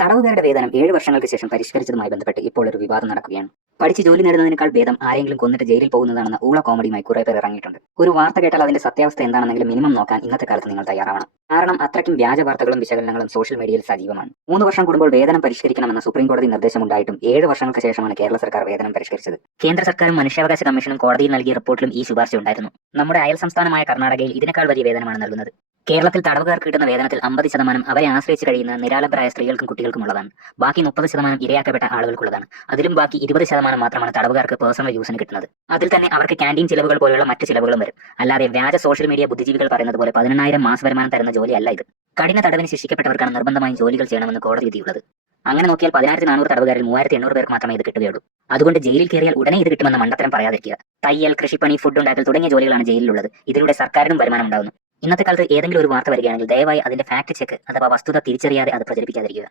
തടവുകാരുടെ വേതനം 7 വർഷങ്ങൾക്ക് ശേഷം പരിഷ്കരിച്ചതുമായി ബന്ധപ്പെട്ട് ഇപ്പോൾ ഒരു വിവാദം നടക്കുകയാണ്. പഠിച്ച് ജോലി നേടുന്നതിനേക്കാൾ ഭേദം ആരെങ്കിലും കൊന്നിട്ട് ജയിലിൽ പോകുന്നതാണെന്ന ഊള കോമഡിയുമായി കുറെ പേർ ഇറങ്ങിയിട്ടുണ്ട്. ഒരു വാർത്ത കേട്ടാൽ അതിന്റെ സത്യാവസ്ഥ എന്താണെന്നെങ്കിലും മിനിമം നോക്കാൻ ഇന്നത്തെ കാലത്ത് നിങ്ങൾ തയ്യാറാവണം. കാരണം അത്രയ്ക്കും വ്യാജ വാർത്തകളും വിശകലനങ്ങളും സോഷ്യൽ മീഡിയയിൽ സജീവമാണ്. 3 വർഷം കൂടുമ്പോൾ വേതനം പരിഷ്കരിക്കണമെന്ന സുപ്രീം കോടതി നിർദ്ദേശമുണ്ടായിട്ടും 7 വർഷങ്ങൾക്ക് ശേഷമാണ് കേരള സർക്കാർ വേതനം പരിഷ്കരിച്ചത്. കേന്ദ്ര സർക്കാരും മനുഷ്യാവകാശ കമ്മീഷനും കോടതിയിൽ നൽകിയ റിപ്പോർട്ടിലും ഈ ശുപാർശ ഉണ്ടായിരുന്നു. നമ്മുടെ അയൽ സംസ്ഥാനമായ കർണാടകയിൽ ഇതിനേക്കാൾ വലിയ വേതനമാണ് നൽകുന്നത്. കേരളത്തിൽ തടവുകാർക്ക് കിട്ടുന്ന വേതനത്തിൽ 50% അവരെ ആശ്രയിച്ച് കഴിയുന്ന നിരാലംബരായ സ്ത്രീകൾക്കും കുട്ടികൾക്കും ഉള്ളതാണ്. ബാക്കി 30% ഇരയാക്കപ്പെട്ട ആളുകൾക്കുള്ളതാണ്. അതിലും ബാക്കി 20% മാത്രമാണ് തടവുകാർക്ക് പേഴ്സണൽ യൂസിന് കിട്ടുന്നത്. അതിൽ തന്നെ അവർക്ക് ക്യാൻറ്റീൻ ചിലവുകൾ പോലെയുള്ള മറ്റ് ചിലവുകളും വരും. അല്ലാതെ വ്യാജ സോഷ്യൽ മീഡിയ ബുദ്ധിജീവികൾ പറയുന്നത് പോലെ 18,000 മാസ വരുമാനം തരുന്ന ജോലിയല്ല ഇത്. കഠിന തടവിന് ശിക്ഷിക്കപ്പെട്ടവർക്കാണ് നിർബന്ധമായും ജോലികൾ ചെയ്യണമെന്ന് കോടതി വിധിയുള്ളത്. അങ്ങനെ നോക്കിയാൽ 10,400 തടവുകാരിൽ 3,800 പേർക്ക് മാത്രമേ ഇത് കിട്ടുകയുള്ളൂ. അതുകൊണ്ട് ജയിലിൽ കയറിയാൽ ഉടനെ ഇത് കിട്ടുമെന്ന മണ്ടത്തരം പറയാതിരിക്കുക. തയ്യൽ, കൃഷിപ്പണി, ഫുഡ് ഉണ്ടാക്കൽ തുടങ്ങിയ ജോലികളാണ് ജയിലിലുള്ളത്. ഇതിലൂടെ സർക്കാരിനും വരുമാനം ഉണ്ടാകുന്നു. ഇന്നത്തെ കാലത്ത് ഏതെങ്കിലും ഒരു വാർത്ത വരികയാണെങ്കിൽ ദയവായി അതിന്റെ ഫാക്ട് ചെക്ക് അഥവാ വസ്തുത തിരിച്ചറിയാതെ അത് പ്രചരിപ്പിക്കാതിരിക്കുക.